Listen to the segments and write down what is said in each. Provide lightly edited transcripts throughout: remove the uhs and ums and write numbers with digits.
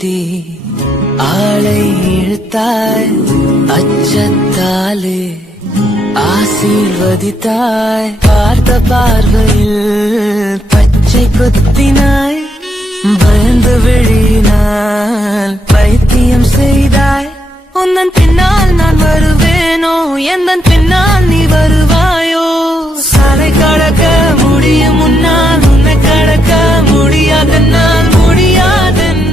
ஏத்தி ஆளை இழுத்தாய் அச்சத்தாலே ஆசீர்வதித்தாய் பார்த்த பார்வையில் பச்சை குத்தினாய் பயந்து விழினால் பைத்தியம் செய்தாய் உந்தன் பின்னால் நான் வருவேனோ எந்தன் பின்னால் நீ வருவாயோ சாலை கடக்க முடியும் முன்னால் உன்னை கடக்க முடியாதென்னால் முடியாதென்னால்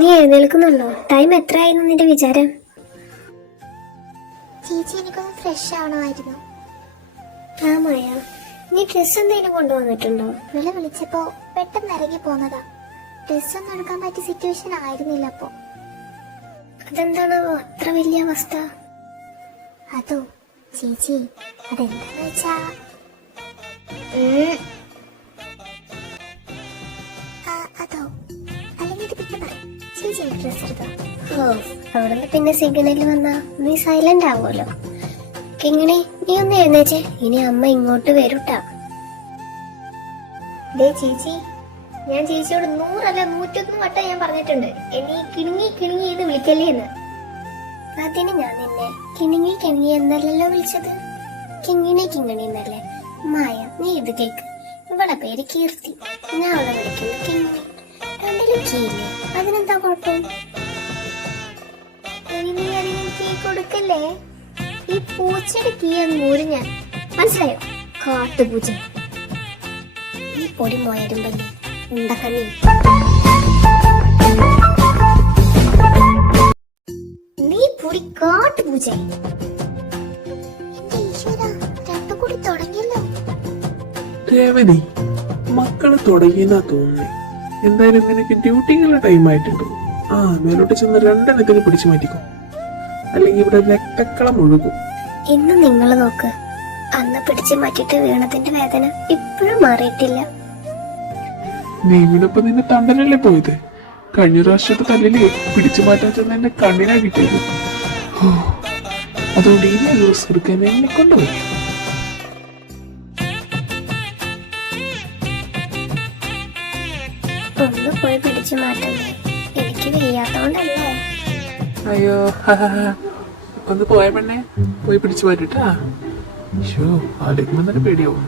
നീ എഴുന്നേൽക്കുന്നുണ്ടോ? ടൈം എത്രയായിരുന്നു നിന്റെ വിചാരം? ചേച്ചി എനിക്കൊന്ന് ഫ്രഷ് ആവണമായിരുന്നു. ആ മായ, നീ ഡ്രസ് എന്തെങ്കിലും കൊണ്ടുവന്നിട്ടുണ്ടോ? വിളിച്ചപ്പോ പെട്ടെന്ന് ഇറങ്ങി പോന്നതാ. ഡ്രസ് ഒന്നും എടുക്കാൻ പറ്റിയ സിറ്റുവേഷൻ ആയിരുന്നില്ല അപ്പൊ. അതെന്താണാവോ അത്ര വലിയ അവസ്ഥ? അതോ ചേച്ചി, അതെന്താന്ന് വെച്ചാ അതോ അല്ലെങ്കിൽ ഇത് പിന്നെ പറയും. ചേച്ചി ഡ്രസ് എടുത്തോ? ഓ, അവിടുന്ന് പിന്നെ സിഗ്നലിൽ വന്നാ നീ സൈലന്റ് ആവുമല്ലോ. കിങ്ങിണി, നീ ഒന്ന് എഴുന്നേച്ചേ, ഇനി അമ്മ ഇങ്ങോട്ട് വരൂട്ടാ. ചേച്ചി, ഞാൻ ചേച്ചിയോട് 100 അല്ല 101 വട്ടം ഞാൻ പറഞ്ഞിട്ടുണ്ട് എന്നെ കിണുങ്ങി കിണുങ്ങി എന്ന് വിളിക്കല്ലേ എന്ന്. അതിന് ഞാൻ നിന്നെ കിണുങ്ങി കിണുങ്ങി എന്നല്ലല്ലോ വിളിച്ചത്, കിങ്ങിണി കിങ്ങിണി എന്നല്ലേ. മായ, നീ ഇത് കേക്ക്, ഇവളെ പേര് കീർത്തി, ഞാൻ അവളെ വിളിക്കുന്നു കിങ്ങിണി. രണ്ടിലും കീല്ലേ, അതിനെന്താ കുഴപ്പം? കീ കൊടുക്കല്ലേ, ഈ പൂച്ചയുടെ കീ അങ്ങൂര് ഞാൻ, മനസ്സിലായോ? കാട്ടുപൂച്ച. ഈ പൊടി മോയരുമ്പല്ലേ ഉണ്ടക്കണ്ണി. നീ പൊടി കാട്ടുപൂച്ച. എന്റെ ഈശ്വര, രണ്ടും കൂടി തുടങ്ങിയല്ലോ. രേവതി, മക്കള് തുടങ്ങിയെന്നാ തോന്നുന്നേ. എന്തായാലും നിനക്ക് ഡ്യൂട്ടിക്കുള്ള ടൈം ആയിട്ടുണ്ട്. മേലോട്ട് ചെന്ന് 2 പിടിച്ചു മാറ്റിക്കോ, അല്ലെങ്കിൽ ഇവിടെ രക്തക്കളം ഒഴുകും. ഇന്ന് നിങ്ങൾ നോക്ക്, അന്ന് പിടിച്ചു മാറ്റിട്ട് വീണതിന്റെ വേദന ഇപ്പോഴും മാറിയിട്ടില്ല. നീ വീണപ്പോ നിന്റെ തണ്ടനല്ലേ പോയത്? കഴിഞ്ഞ പ്രാവശ്യത്തെ തല്ലില് പിടിച്ചു മാറ്റാൻ ചെന്ന് എന്റെ കണ്ണിനാ കിട്ടിയത്. അതുകൊണ്ട് ഇനി റിസ്ക് എടുക്കാൻ എന്നെ കൊണ്ടുപോയി. ഒന്ന് പോയി പിടിച്ചു മാറ്റണ്ടേ? എനിക്ക് വയ്യാത്തോണ്ടല്ലേ. അയ്യോ, ഒന്ന് പോയ പെണ്ണെ, പോയി പിടിച്ചു മാറ്റിട്ടാ. ആലോചിക്കുമ്പോ തന്നെ പേടിയാവും.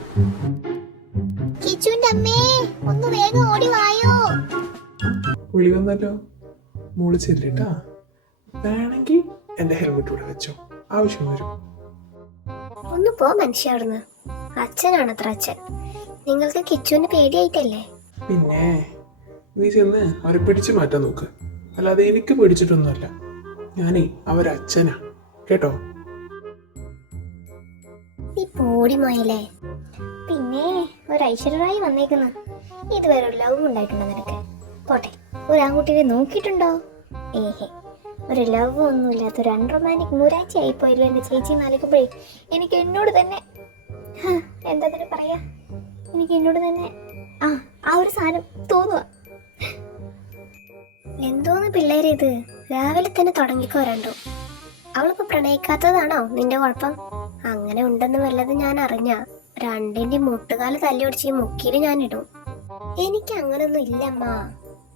കിച്ചുവിന്റെ അമ്മേ, ഒന്ന് വേഗം ഓടി വായോ. വിളി വന്നല്ലോ, മോള് ചെല്ലിട്ടാ. വേണമെങ്കിൽ എന്റെ ഹെൽമെറ്റ് കൂടെ വെച്ചോ, ആവശ്യം വരും. ഒന്ന് പോ മനുഷ്യ അവിടുന്ന്. അച്ഛനാണത്ര അച്ഛൻ. നിങ്ങൾക്ക് കിച്ചുവിന് പേടിയായിട്ടല്ലേ? പിന്നെ നീ ചെന്ന് അവരെ പിടിച്ചു മാറ്റാൻ നോക്ക്, അല്ലാതെ എനിക്ക് പേടിച്ചിട്ടൊന്നുമല്ല. ഞാനേ അവരച്ഛനാ, കേട്ടോ? ഈ പോടി മോയല്ലേ. പിന്നെ ഒരു ഐശ്വര്യറായി വന്നേക്കുന്നു. ഇതുവരെ ഒരു ലവ് ഉണ്ടായിട്ടുണ്ടോ നിനക്ക്? പോട്ടെ, ഒരു ആൺകുട്ടിയെ നോക്കിയിട്ടുണ്ടോ? ഏഹേ, ഒരു ലവ് ഒന്നുമില്ലാത്ത ഒരു അൺറൊമാൻറ്റിക് മുരാച്ചി ആയിപ്പോയല്ലോ എന്റെ ചേച്ചി നാലിക്കുമ്പോഴേ. എനിക്ക് എന്നോട് തന്നെ എന്താ പറയാ, എനിക്ക് എന്നോട് തന്നെ ആ ഒരു സാധനം തോന്നുക. എന്തോന്ന് പിള്ളേര് ഇത്, രാവിലെ തന്നെ തുടങ്ങിക്കോ രണ്ടോ. അവളിപ്പോ പ്രണയിക്കാത്തതാണോ നിന്റെ കുഴപ്പം? അങ്ങനെ ഉണ്ടെന്ന് വല്ലത് ഞാൻ അറിഞ്ഞ രണ്ടിന്റെ മുട്ടുകാല് തല്ലി ഒടിച്ച് ഈ മുക്കില് ഞാൻ ഇടും. എനിക്ക് അങ്ങനൊന്നും ഇല്ലമ്മ.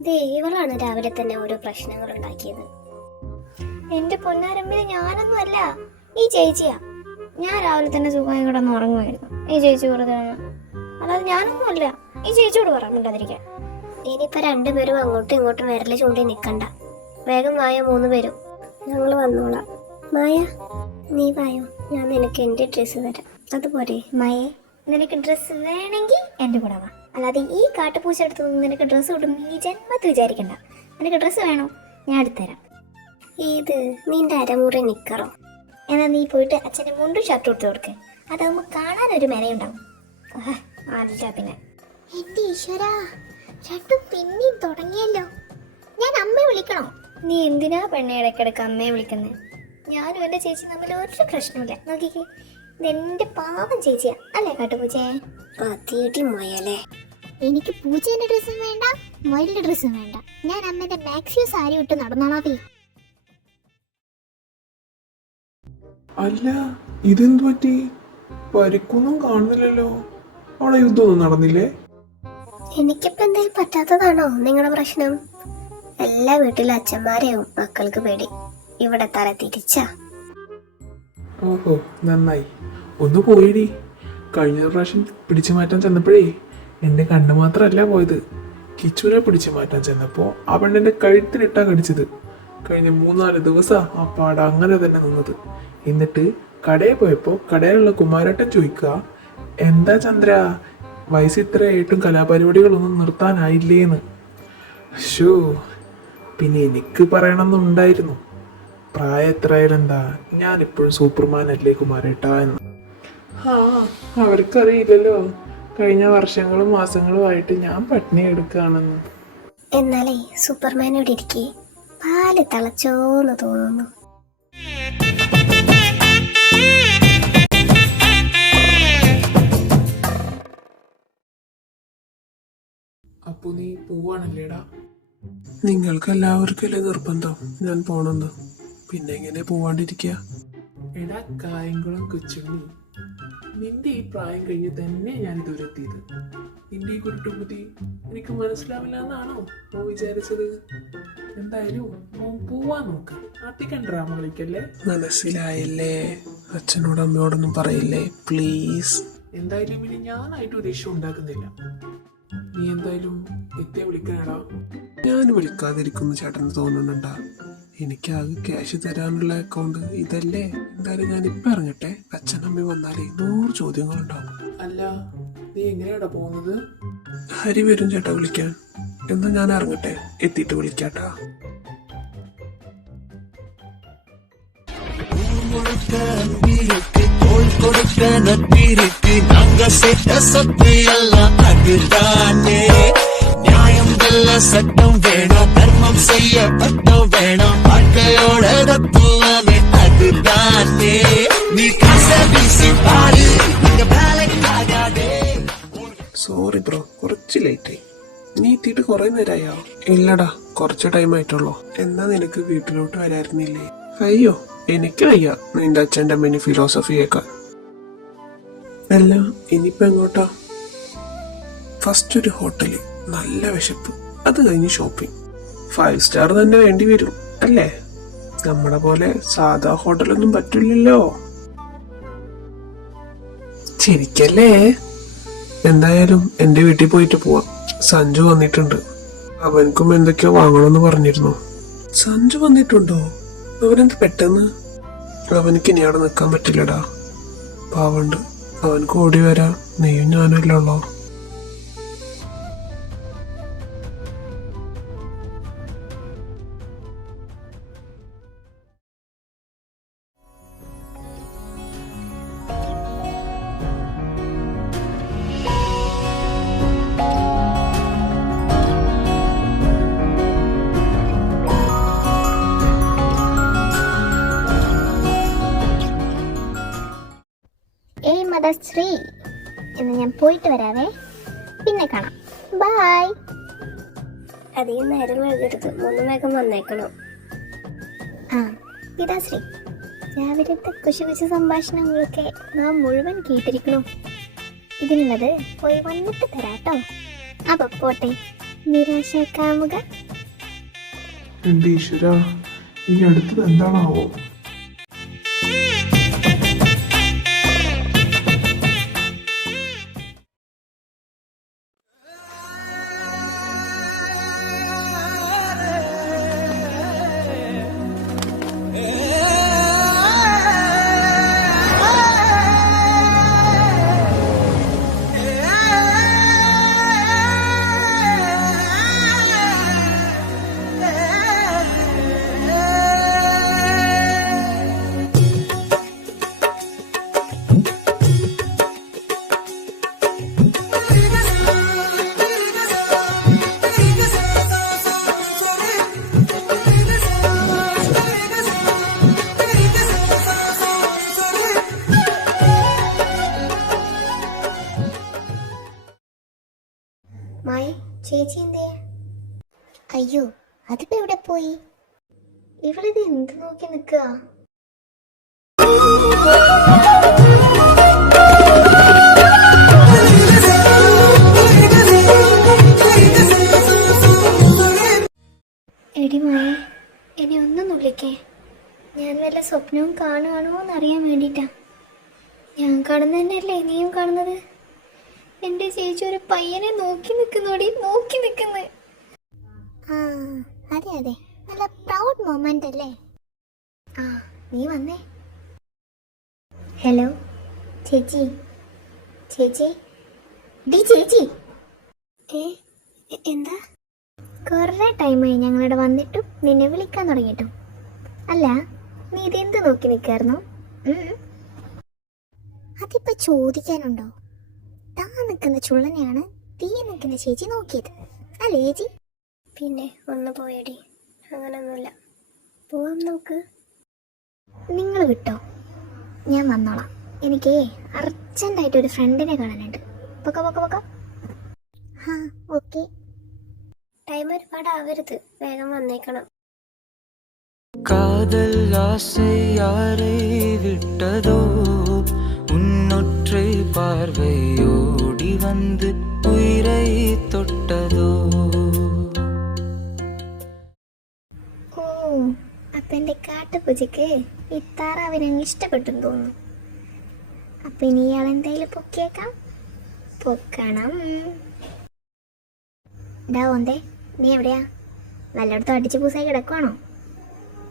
ദൈവളാണ് രാവിലെ തന്നെ ഓരോ പ്രശ്നങ്ങൾ ഉണ്ടാക്കിയത്. എന്റെ പൊന്നാരമ്മിന് ഞാനൊന്നും അല്ല, ഈ ചേച്ചിയാ. ഞാൻ രാവിലെ തന്നെ സുഖമായി കിടന്ന് ഉറങ്ങുമായിരുന്നു. ഈ ചേച്ചി വെറുതെ അല്ലാതെ ഞാനൊന്നും അല്ല. ഈ ചേച്ചിയോട് പറയാമില്ലാതിരിക്കാൻ. ഇനിയിപ്പോ രണ്ടുപേരും അങ്ങോട്ടും ഇങ്ങോട്ടും വിരല് ചൂണ്ടി നിക്കണ്ട. വേഗം വായോ 3 പേരും, ഞങ്ങൾ വന്നോളാം. മായ നീ വായോ, ഞാൻ നിനക്ക് എന്റെ ഡ്രസ്സ് തരാം. അതുപോലെ മയെ, നിനക്ക് ഡ്രസ്സ് വേണമെങ്കിൽ എൻ്റെ കൂടെ വാ. അല്ലാതെ ഈ കാട്ടുപൂച്ച എടുത്ത് നിനക്ക് ഡ്രസ്സ് കിട്ടും നീ ജന്മത്തിൽ വിചാരിക്കണ്ട. നിനക്ക് ഡ്രസ്സ് വേണോ? ഞാൻ എടുത്തുതരാം. ഏത് നിന്റെ അരമുറി നിക്കറോ? എന്നാൽ നീ പോയിട്ട് അച്ഛൻ്റെ മുണ്ടും ഷർട്ട് കൊടുത്ത് കൊടുക്ക്. അതാകുമ്പോൾ കാണാനൊരു മെനയുണ്ടാവും. ആലോചിച്ചാ പിന്നെ എൻ്റെ ഈശ്വരാ, രണ്ടും പിന്നെയും തുടങ്ങിയല്ലോ. ഞാൻ അമ്മയെ വിളിക്കണോ? നീ എന്തിനാ പെണ്ണെ ഇടയ്ക്കിടയ്ക്ക് അമ്മയെ വിളിക്കുന്നത്? ഞാനും എൻ്റെ ചേച്ചി തമ്മിൽ ഒരു പ്രശ്നമില്ല. നോക്കിക്കേ, ഇതെൻ്റെ പാവം ചേച്ചിയാ അല്ലേ കാട്ടുപൂച്ചയെ? പത്തിയടി മുയലേ. എനിക്ക് പൂച്ചേൻ്റെ ഡ്രസ്സും വേണ്ട, മൊയിലിൻ്റെ ഡ്രസ്സും വേണ്ട. ഞാൻ അമ്മേൻ്റെ മാക്സിയോ സാരി ഇട്ട് നടന്നോളാവേ. അല്ല, ഇതെന്തു പറ്റി? പരിക്കൊന്നും കാണുന്നില്ലല്ലോ. അവിടെ യുദ്ധമൊന്നും നടന്നില്ലേ? എനിക്കിപ്പോ എന്തെങ്കിലും പറ്റാത്തതാണോ നിങ്ങളുടെ പ്രശ്നം? എല്ലാ വീട്ടിലും അച്ഛന്മാരെയും മക്കൾക്ക് പേടി. ഇവിടെ തല തിരിച്ചാ. ഓഹോ, നന്നായി. ഒന്ന് പോയിടി. കഴിഞ്ഞ പ്രാവശ്യം പിടിച്ചു മാറ്റാൻ ചെന്നപ്പോഴേ എന്റെ കണ്ണ് മാത്രമല്ല പോയത്, കിച്ചുനെ പിടിച്ചു മാറ്റാൻ ചെന്നപ്പോ ആ പെണ്ണിന്റെ കഴുത്തിനിട്ടാ കടിച്ചത്. കഴിഞ്ഞ 3-4 ദിവസം ആ പാട അങ്ങനെ തന്നെ നിന്നത്. എന്നിട്ട് കടയിൽ പോയപ്പോ കടയിലുള്ള കുമാരേട്ടൻ ചോദിക്കുക, എന്താ ചന്ദ്ര വയസ്സ് ഇത്രയായിട്ടും കലാപരിപാടികളൊന്നും നിർത്താനായില്ലേന്ന്. ഷോ, പിന്നെ എനിക്ക് പറയണമെന്നുണ്ടായിരുന്നു, പ്രായം എത്രയായാലും എന്താ, ഞാനിപ്പോഴും സൂപ്പർമാൻ അല്ലേ കുമാരേട്ടാ എന്ന്. ആ, അവർക്കറിയില്ലല്ലോ കഴിഞ്ഞ വർഷങ്ങളും മാസങ്ങളും ആയിട്ട് ഞാൻ പട്ടിണി എടുക്കുകയാണെന്ന്. എന്നാലേ സൂപ്പർമാൻ ഇവിടെ ഇരിക്കേ, പാല് തിളച്ചോന്ന് തോന്നുന്നു. അപ്പൊ നീ പോവാണല്ലേടാ? നിങ്ങൾക്ക് എല്ലാവർക്കല്ലേ നിർബന്ധം ഞാൻ പോണെന്ന്, പിന്നെ എങ്ങനെ പോവാണ്ടിരിക്കുക? എടാ കായംകുളം കൊച്ചുണ്ണി, നിന്റെ ഈ പ്രായം കഴിഞ്ഞ് തന്നെ ഞാൻ ഇതുവരെ എത്തിയത്. നിന്റെ ഈ കുരുട്ടുബുദ്ധി എനിക്ക് മനസ്സിലാവില്ല എന്നാണോ ഓ വിചാരിച്ചത്? എന്തായാലും പോവാൻ നോക്ക്, അധികം ഡ്രാമ കളിക്കല്ലേ. മനസ്സിലായില്ലേ? അച്ഛനോടും അമ്മയോടൊന്നും പറയില്ലേ പ്ലീസ്. എന്തായാലും ഇനി ഞാനായിട്ട് ഒരു ഇഷ്യൂ ഉണ്ടാക്കുന്നില്ല. നീ എന്തായാലും എത്തിയെ വിളിക്കാനാടാ. ഞാൻ വിളിക്കാതിരിക്കുന്നു ചേട്ടന് തോന്നുന്നുണ്ടാ? എനിക്കാകെ ക്യാഷ് തരാനുള്ള അക്കൗണ്ട് ഇതല്ലേ. എന്തായാലും ഞാൻ ഇപ്പൊ ഇറങ്ങട്ടെ, അച്ഛനമ്മ വന്നാലേ 100 ചോദ്യങ്ങളുണ്ടാവും. അല്ല, നീ എങ്ങനെയാടാ പോകുന്നത്? ഹരി വരും ചേട്ടാ വിളിക്കാൻ. എന്നാ ഞാൻ ഇറങ്ങട്ടെ, എത്തിയിട്ട് വിളിക്കാട്ടാ. நியாயம் வெல்ல சட்டம் வேணும், தர்மம் செய்ய பட்டம் வேணும், வாழ்க்கையோட தத்துவமே அதுதானே. நீ காசை வீசி பாரு, இங்க பேலன்ஸ் ஆகாதே. സോറി ബ്രോ, കുറച്ച് ലേറ്റായി. നീ എത്തിയിട്ട് കുറെ നേരമായോ? ഇല്ലടാ, കുറച്ച് ടൈം ആയിട്ടുള്ളൂ. എന്നാ നിനക്ക് വീട്ടിലോട്ട് വരായിരുന്നില്ലേ? അയ്യോ, എനിക്ക് വയ്യ നിന്റെ അച്ഛൻ്റെ അമ്മേന് ഫിലോസഫി കേൾക്കാൻ. അല്ല, ഇനിയിപ്പോ എങ്ങോട്ടാ? ഫസ്റ്റ് ഒരു ഹോട്ടല്, നല്ല വിശപ്പ്, അത് കഴിഞ്ഞ് ഷോപ്പിംഗ്. 5 സ്റ്റാർ തന്നെ വേണ്ടി വരും അല്ലേ? നമ്മുടെ പോലെ സാധാ ഹോട്ടലൊന്നും പറ്റില്ലല്ലോ. ശരിക്കല്ലേ? എന്തായാലും എന്റെ വീട്ടിൽ പോയിട്ട് പോവാം. സഞ്ജു വന്നിട്ടുണ്ട്, അവനക്കും എന്തൊക്കെയോ വാങ്ങണമെന്ന് പറഞ്ഞിരുന്നു. സഞ്ജു വന്നിട്ടുണ്ടോ? അവനെന്ത് പെട്ടെന്ന്? അവനക്ക് ഇനി അവിടെ നിൽക്കാൻ പറ്റില്ലടാ, പാവണ്ട്. അവനക്ക് ഓടി വരാ, നീയും ഞാനല്ലേ ഉള്ളോ. ശ്രീ, എന്ന് ഞാൻ പോയിട്ട് വരാവേ, പിന്നെ കാണാം, ബൈ. അധികം നേരം വൈകരുത്, 3 വേഗം വന്നേക്കണം. ആ പിതാശ്രീ, രാവിലത്തെ കുശി സംഭാഷണങ്ങളൊക്കെ നാം മുഴുവൻ കേട്ടിരിക്കണു. ഇതിനുള്ളത് പോയി വന്നിട്ട് തരാട്ടോ. അപ്പൊ പോട്ടെ, നിരാശാക്കാമുക. എന്റെ ഈശ്വര, ഇനി അടുത്തത് എന്താണാവോ? മായി ചേച്ചി എന്തേ? അയ്യോ, അതിപ്പോ എവിടെ പോയി? ഇവളിത് എന്ത് നോക്കി നിൽക്കുക? എടി മായ, ഇനി ഒന്നും വിളിക്കേ. ഞാൻ വല്ല സ്വപ്നവും കാണുകയാണോ എന്നറിയാൻ വേണ്ടിയിട്ടാ. ഞാൻ കാണുന്നത് തന്നെയല്ലേ നീയും കാണുന്നത്? എൻ്റെ ചേച്ചി ഒരു പയ്യനെ നോക്കി നിൽക്കുന്നോടി, നോക്കി നിൽക്കുന്നു. ആ അതെ അതെ, നല്ല പ്രൗഡ് മൊമെന്റ് അല്ലേ? ആ നീ വന്നേ. ഹലോ ചേച്ചി, ചേച്ചി, ഡി ചേച്ചി. എന്താ? കുറേ ടൈമായി ഞങ്ങളിവിടെ വന്നിട്ടും നിന്നെ വിളിക്കാൻ തുടങ്ങിയിട്ടും. അല്ല, നീ ഇതെന്ത് നോക്കി നിൽക്കായിരുന്നു? അതിപ്പോ ചോദിക്കാനുണ്ടോ? താ നിൽക്കുന്ന ചുള്ളനെയാണ് തീ നിൽക്കുന്ന ചേച്ചി നോക്കിയത് അല്ലേ ചേച്ചി? പിന്നെ ഒന്ന് പോയടി, അങ്ങനൊന്നുമില്ല. പോവാം നമുക്ക്. നിങ്ങൾ വിട്ടോ, ഞാൻ വന്നോളാം. എനിക്ക് അർജന്റായിട്ടൊരു ഫ്രണ്ടിനെ കാണാനുണ്ട്. പൊക്ക പൊക്ക പൊക്ക. ആ ഓക്കെ. ടൈം ഒരുപാട് ആവരുത്, വേഗം വന്നേക്കണം. காதல் ஆசை யாரை விட்டதோ உன்னொற்றை பார்வையோடி வந்து உயிரை தொட்டதோ. ഓ, അപ്പൊ എന്റെ കാട്ടുപൂജക്ക് ഈ താറാവിനെ ഇഷ്ടപ്പെട്ടെന്ന് തോന്നുന്നു. അപ്പൊ ഇനി ഇയാൾ എന്തായാലും പൊക്കിയേക്കാം. പൊക്കണം. ഡാ ഓന്തേ, നീ എവിടെയാ? വല്ലയിടത്തും അടിച്ചു പൂസായി കിടക്കുവാണോ?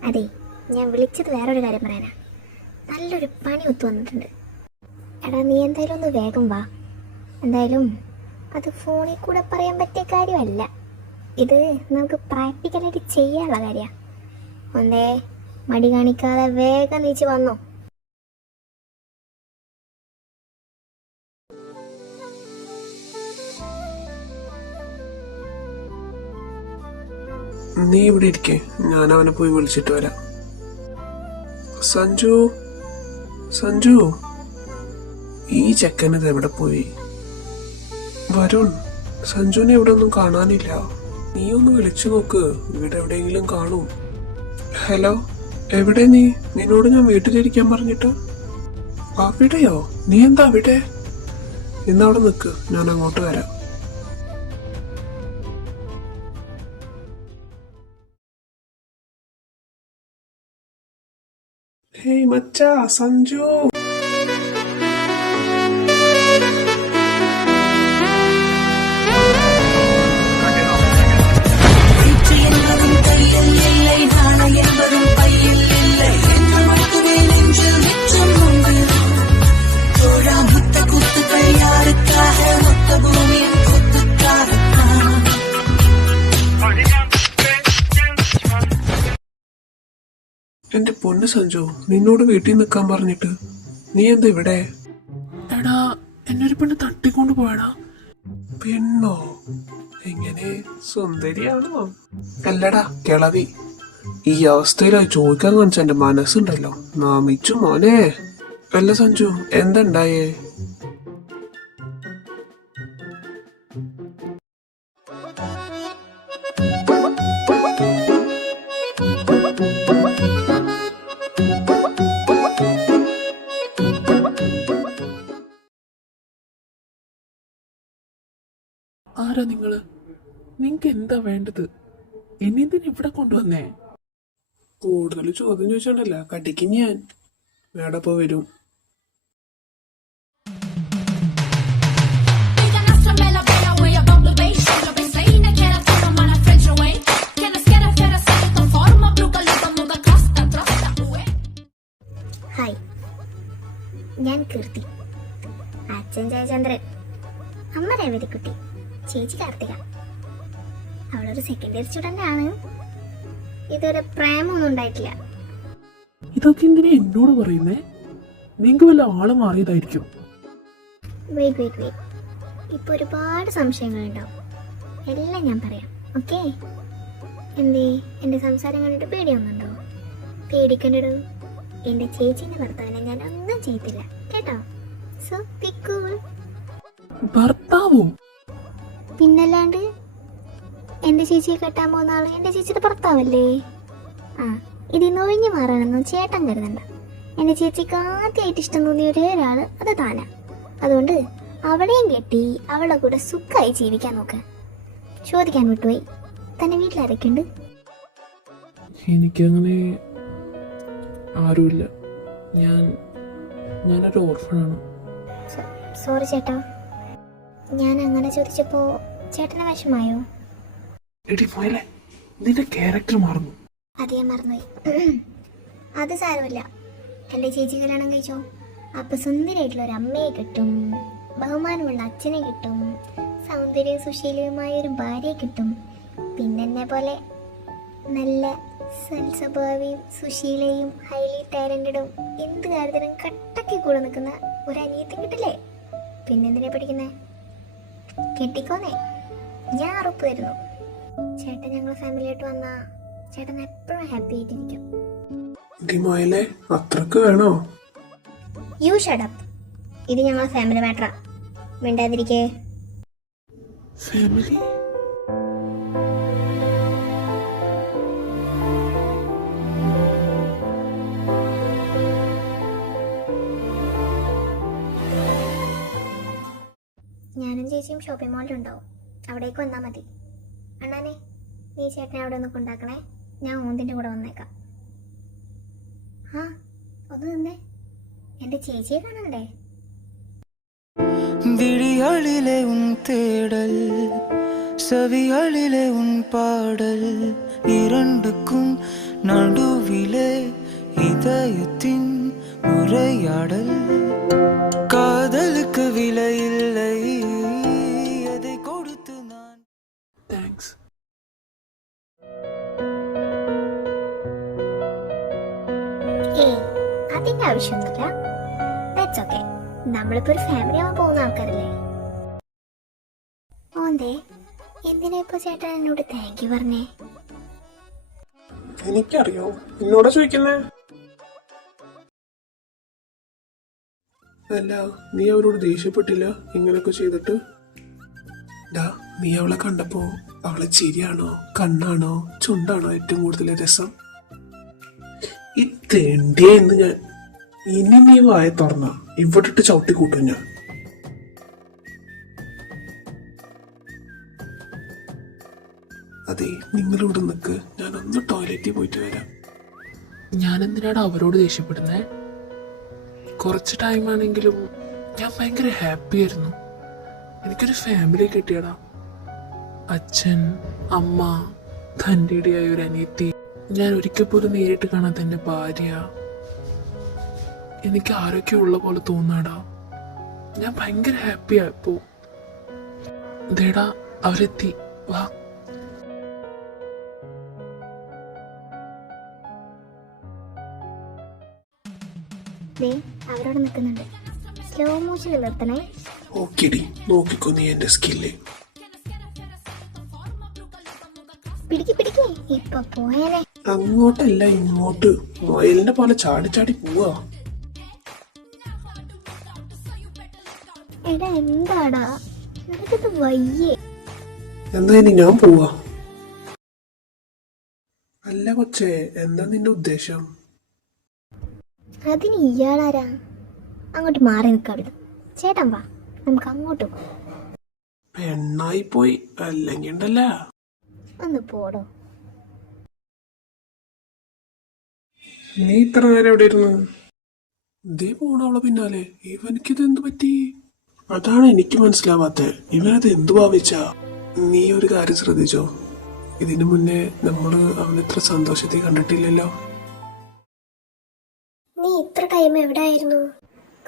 അതെ, ഞാൻ വിളിച്ചത് വേറൊരു കാര്യം പറയാനാ. നല്ലൊരു പണി ഒത്തു വന്നിട്ടുണ്ട്. എടാ നീ എന്തായാലും ഒന്ന് വേഗം വാ. എന്തായാലും അത് ഫോണിൽ കൂടെ പറയാൻ പറ്റിയ കാര്യമല്ല. ഇത് നമുക്ക് പ്രാക്ടിക്കലായിട്ട് ചെയ്യാനുള്ള കാര്യമാണ്. ഒന്നേ മടി കാണിക്കാതെ വേഗം നീച്ച് വന്നോ. നീ ഇവിടെ ഇരിക്കേ, ഞാൻ അവനെ പോയി വിളിച്ചിട്ട് വരാം. സഞ്ജു, സഞ്ജു, ഈ ചെക്കനത് എവിടെ പോയി? വരുൺ, സഞ്ജുവിനെ ഇവിടെ ഒന്നും കാണാനില്ല. നീ ഒന്ന് വിളിച്ചു നോക്ക്, ഇവിടെ എവിടെയെങ്കിലും കാണൂ. ഹലോ, എവിടെ നീ? നിന്നോട് ഞാൻ വീട്ടിലിരിക്കാൻ പറഞ്ഞിട്ട്. അവിടെയോ? നീ എന്താ അവിടെ? ഇന്നവിടെ നിക്ക്, ഞാൻ അങ്ങോട്ട് വരാം. ഹേയ് മച്ചാ, സഞ്ജു. എന്റെ പൊന്ന് സഞ്ജു, നിന്നോട് വീട്ടിൽ നിൽക്കാൻ പറഞ്ഞിട്ട് നീ എന്താ ഇവിടെ? എടാ, എന്നൊരു പെണ്ണ് തട്ടിക്കൊണ്ട് പോയടാ. പെണ്ണോ? എങ്ങനെ? സുന്ദരിയാണോ? അല്ലടാ കിളവി. ഈ അവസ്ഥയിലായി ചോദിക്കാൻ കാണിച്ച എന്റെ മനസ്സുണ്ടല്ലോ, നാമിച്ചു മോനെ. അല്ല സഞ്ജു, എന്തുണ്ടായേ? ആരാ നിങ്ങള്? നിങ്ങക്ക് എന്താ വേണ്ടത്? എന്നെന്തിനാ ഇവിടെ കൊണ്ടുവന്നേ? കൂടുതൽ ചോദ്യം ചോദിച്ചോണ്ടല്ല, കടിക്കും ഞാൻ. മേടപ്പോ വരും. ഹായ്, ഞാൻ കീർത്തി. അച്ഛൻ ജയചന്ദ്രൻ, അമ്മ രേവതിക്കുട്ടി, ചേച്ചി കാർത്തിക. അവളൊരു സെക്കൻഡ് ഇയർ സ്റ്റുഡന്റ് ആണ്. ഇതൊരു പ്രേമൊന്നും ഉണ്ടായിട്ടില്ല. ഇതൊക്കെ എന്തിനാ എന്നോട് പറയുന്നേ? നിങ്ങക്ക് വല്ല ആള് മാറിയതായിരിക്കും. വെയിറ്റ് വെയിറ്റ് വെയിറ്റ്, ഇപ്പൊ ഒരുപാട് സംശയങ്ങളുണ്ടാവും. എല്ലാം ഞാൻ പറയാം, ഓക്കെ? എന്തേ എന്റെ സംസാരം കണ്ടിട്ട് പേടിയൊന്നുണ്ടോ? പേടിക്കണ്ടോ. എന്റെ ചേച്ചിന്റെ ഭർത്താവിനെ ഞാൻ ഒന്നും ചെയ്തില്ല കേട്ടോ. So be cool. ഭർത്താവോ? പിന്നല്ലാണ്ട് എൻ്റെ ചേച്ചിയെ കെട്ടാൻ പോകുന്ന ആൾ എൻ്റെ ചേച്ചിയുടെ ഭർത്താവല്ലേ? ആ, ഇതിന്ന് ഒഴിഞ്ഞു മാറാനൊന്നും ചേട്ടൻ കരുതണ്ട. എൻ്റെ ചേച്ചിക്ക് ആദ്യമായിട്ട് ഇഷ്ടം തോന്നിയ ഒരേ ഒരാൾ അത് താനാ. അതുകൊണ്ട് അവളെയും കെട്ടി അവളുടെ കൂടെ സുഖമായി ജീവിക്കാൻ നോക്ക്. ചോദിക്കാൻ വിട്ടുപോയി, തന്നെ വീട്ടിലാരൊക്കെ ഉണ്ട്? എനിക്കങ്ങനെ ആരുമില്ല. ഞാനൊരു ഓർഫനാണ്. സോറി ചേട്ടാ, ഞാൻ അങ്ങനെ ചോദിച്ചപ്പോൾ ചേട്ടന് വിഷമായോ? എടി പോയല്ലേ, നിന്റെ ക്യാരക്ടർ മാറുന്നു. അതേ മറന്നുപോയി. അത് സാരമില്ല, എൻ്റെ ചേച്ചി കല്യാണം കഴിച്ചോ, അപ്പം സുന്ദരിയായിട്ടുള്ള ഒരു അമ്മയെ കിട്ടും, ബഹുമാനമുള്ള അച്ഛനെ കിട്ടും, സൗന്ദര്യവും സുശീലവുമായ ഒരു ഭാര്യയെ കിട്ടും, പിന്നെ എന്നെ പോലെ നല്ല സൽസ്വഭാവിയും സുശീലയും ഹൈലി ടാലൻറ്റഡും എന്ത് കാര്യത്തിനും കട്ടക്കി കൂടെ നിൽക്കുന്ന ഒരു അനിയത്തി കിട്ടില്ലേ? പിന്നെന്തിനാ പഠിക്കുന്നേ? കെട്ടിക്കോന്നേ, ഞാൻ ഉറപ്പ് തരുന്നു. ചേട്ടൻ ഞങ്ങളെ ഫാമിലിയായിട്ട് വന്നാ ചേട്ടൻ എപ്പോഴും ഹാപ്പി ആയിട്ടിരിക്കും. അത്രക്ക് വേണോ? You shut. ഇത് ഞങ്ങളെ ഫാമിലി മാറ്ററാ, മിണ്ടാതിരിക്കേ. ഫാമിലി? ഞാനും ചേച്ചിയും ഷോപ്പിംഗ് മാളിലുണ്ടാവും, അവിടേക്ക് വന്നാൽ മതി. അണ്ണാനെ, നീ ചേട്ടനെ അവിടെ ഒന്ന് കൊണ്ടാക്കണേ, ഞാൻ ഓന്തിൻ്റെ കൂടെ വന്നേക്കാം. ആ, ഒന്ന് നിന്നേ, എൻ്റെ ചേച്ചിയെ കാണണ്ടേ? விழிகளிலே உன் தேடல், செவிகளிலே உன் பாடல், இரண்டுக்கும் நடுவிலே இதயத்தின் உரையாடல். காதலுக்கு விலை இல்லை, அதை கொடுத்து நான். താങ്ക്സ്. ഏയ്, അതിൻ്റെ ആവശ്യമൊന്നുമില്ല. ദാറ്റ്സ് ഓക്കെ, നമ്മളിപ്പോൾ ഒരു ഫാമിലി ആവാൻ പോകുന്ന ആൾക്കാരല്ലേ. ഓന്തേ, എന്തിനാ ഇപ്പോൾ ചേട്ടൻ എന്നോട് താങ്ക് യു പറഞ്ഞേ? എനിക്കറിയോ, എന്നോടാ ചോദിക്കുന്നേ? അല്ല, നീ അവരോട് ദേഷ്യപ്പെട്ടില്ല ഇങ്ങനെയൊക്കെ ചെയ്തിട്ട്? നീ അവളെ കണ്ടപ്പോ അവളെ ചിരിയാണോ കണ്ണാണോ ചുണ്ടാണോ ഏറ്റവും കൂടുതൽ രസം? ഇതെന്റെന്ന് ഞാൻ ഇനി നീ വായ തുറന്ന ഇവിടിട്ട് ചവിട്ടി കൂട്ടും ഞാൻ. അതെ, നിങ്ങളിവിടെ നിൽക്ക്, ഞാനൊന്ന് ടോയ്ലറ്റിൽ പോയിട്ട് വരാം. ഞാൻ എന്തിനാണ് അവരോട് ദേഷ്യപ്പെടുന്നേ? കുറച്ച് ടൈമാണെങ്കിലും ഞാൻ ഭയങ്കര ഹാപ്പി ആയിരുന്നു. എനിക്കൊരു ഫാമിലി കിട്ടിയടാ. അച്ഛൻ, അമ്മ, ധന്യടിയായ ഒരു അനിയത്തി, ഞാൻ ഒരിക്കൽ പോലും നേരിട്ട് കാണാത്ത എൻ്റെ ഭാര്യ. എനിക്ക് ആരൊക്കെയുള്ള പോലെ തോന്നാടാ. ഞാൻ ഭയങ്കര ഹാപ്പിയാ ഇപ്പോ. ദേടാ, അവരെത്തി, വാ. അവരോട് നിൽക്കുന്നുണ്ട്, സ്ലോ മോഷനിൽ നിർത്തണേ. ഓക്കെടി, നോക്കിക്കോ നീ എന്റെ സ്കില്ല്. പിടിക്ക്, ഇപ്പൊ പോയാലേ. അങ്ങോട്ടല്ല ഇങ്ങോട്ട്, മൊയലിന്റെ പോലെ ചാടി ചാടി പോവാ. എടാ എന്താടാ, നിനക്കത് വയ്യേ? എന്നാ ഇനി ഞാൻ പോവാ. അല്ല കൊച്ചേ, എന്താ നിന്റെ ഉദ്ദേശം? അതിന് ഇയാളാരാ? അങ്ങോട്ട് മാറി നിൽക്കാവില്ല. ചേട്ടൻ വാ, നമുക്ക് അങ്ങോട്ട് പോകാം. പെണ്ണായി പോയി, അല്ലെങ്കിൽ ഉണ്ടല്ല. ഒന്ന് പോടോ. നീ ഇത്ര നേരം എവിടെ ഇരുന്നു? ഇതേ പോണവളെ പിന്നാലെ. ഇവനിക്കിത് എന്ത് പറ്റി? അതാണ് എനിക്ക് മനസ്സിലാവാത്തെ. ഇവനത് എന്തു ഭാവിച്ചാ? നീ ഒരു കാര്യം ശ്രദ്ധിച്ചോ? ഇതിനു മുന്നേ നമ്മള് അവനെത്ര സന്തോഷത്തിൽ കണ്ടിട്ടില്ലല്ലോ. നീ ഇത്ര ടൈം എവിടെ ആയിരുന്നു?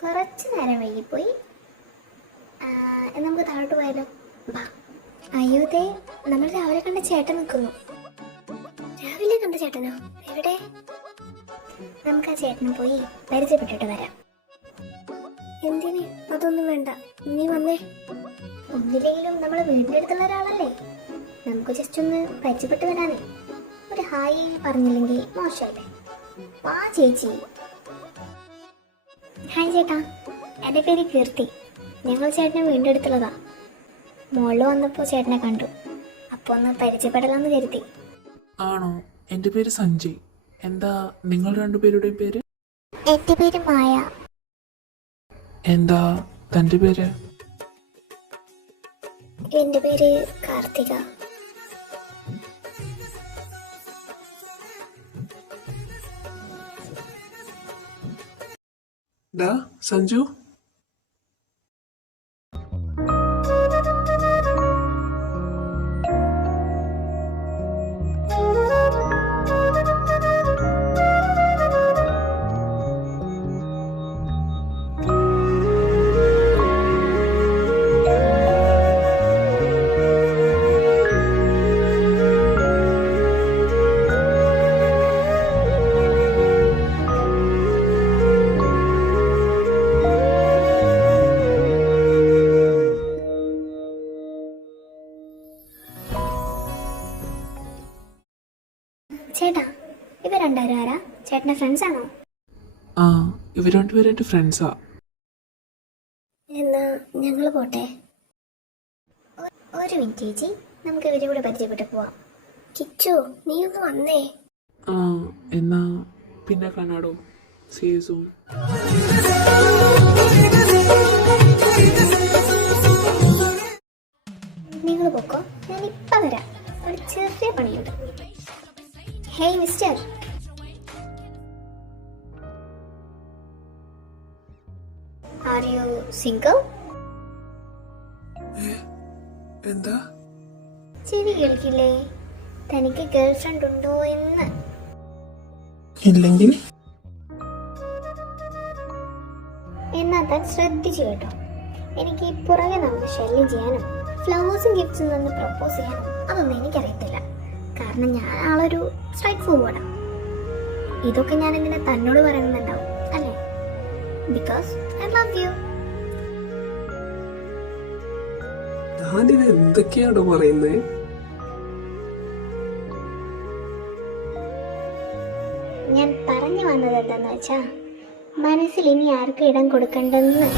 കുറച്ച് നേരം വൈകിപ്പോയി. നമുക്ക് താഴോട്ട് പോയാലോ? വാ. അയ്യോതേ, നമ്മൾ രാവിലെ കണ്ട ചേട്ടൻ നിൽക്കുന്നു. രാവിലെ കണ്ട ചേട്ടനോ? എവിടെ? നമുക്ക് ആ ചേട്ടനെ പോയി പരിചയപ്പെട്ടിട്ട് വരാം. എന്തിന്? അതൊന്നും വേണ്ട, നീ വന്നേ. ഒന്നില്ലെങ്കിലും നമ്മൾ വീടിൻ്റെ അടുത്തുള്ള ഒരാളല്ലേ, നമുക്ക് ജസ്റ്റ് ഒന്ന് പരിചയപ്പെട്ട് വരാനേ. ഒരു ഹായ് പറഞ്ഞില്ലെങ്കിൽ മോശമല്ലേ? വാ ചേച്ചി. ഹായ് ചേട്ടാ, എൻ്റെ പേര് കീർത്തി. ഞങ്ങൾ ചേട്ടനെ വീടിൻ്റെ അടുത്തുള്ളതാ. മോളിൽ വന്നപ്പോൾ ചേട്ടനെ കണ്ടു. അപ്പോൾ ഒന്ന് പരിചയപ്പെടലാന്ന് കരുതി. ആണോ? എൻ്റെ പേര് സഞ്ജയ്. എന്താ നിങ്ങൾ രണ്ടുപേരുടെയും പേര്? എൻ്റെ പേര് മായ. എന്താ തൻ്റെ പേര്? എൻ്റെ പേര് കാർത്തിക. ഡാ സഞ്ജു, ചേട്ടാ, ഇവർ രണ്ടുപേരും ആരാ? ചേട്ടൻ്റെ ഫ്രണ്ട്സാണോ? ആ ഇവർ രണ്ടുപേരും എൻ്റെ ഫ്രണ്ട്സാ. എന്നാ ഞങ്ങൾ പോട്ടെ. ഒരു മിനിറ്റ് ചേച്ചി, നമുക്ക് ഇവരെ കൂടെ പരിചയപ്പെട്ട് പോവാം. കിച്ചു, നീ ഒന്ന് വന്നേ. ആ എന്നാ പിന്നെ കാണാടോ. See you soon. നിങ്ങൾ പൊക്കോ, ഞാൻ ഇപ്പം വരാം. ഒരു ചെറിയ പണിയുണ്ട്. Hey mister, are you single? എന്താ? ചെവി കേൾക്കില്ലേ? തനിക്ക് ഗേൾ ഫ്രണ്ട് ഉണ്ടോ എന്ന്. ഇല്ലെങ്കിൽ എന്നാ താൻ ശ്രദ്ധിച്ചു കേട്ടോ. എനിക്ക് ഈ പുറകെ നമുക്ക് ശല്യം ചെയ്യാനും ഫ്ലവേഴ്സും ഗിഫ്റ്റ്സും തന്ന് പ്രപ്പോസ് ചെയ്യാനും അതൊന്നും എനിക്കറിയത്തില്ല. കാരണം ഞാൻ ആളൊരു സ്ട്രൈറ്റ് ഫോർവേഡാണ്. ഇതൊക്കെ ഞാൻ ഇങ്ങനെ തന്നോട് പറയുന്നുണ്ടാവും അല്ലേ? Because I love you. ഞാനിത് എന്തൊക്കെയാണോ പറയുന്നത്? ഞാൻ പറഞ്ഞു വന്നത് എന്താന്ന് വെച്ചാ, മനസ്സിൽ ഇനി ആർക്കും ഇടം കൊടുക്കണ്ടെന്ന്.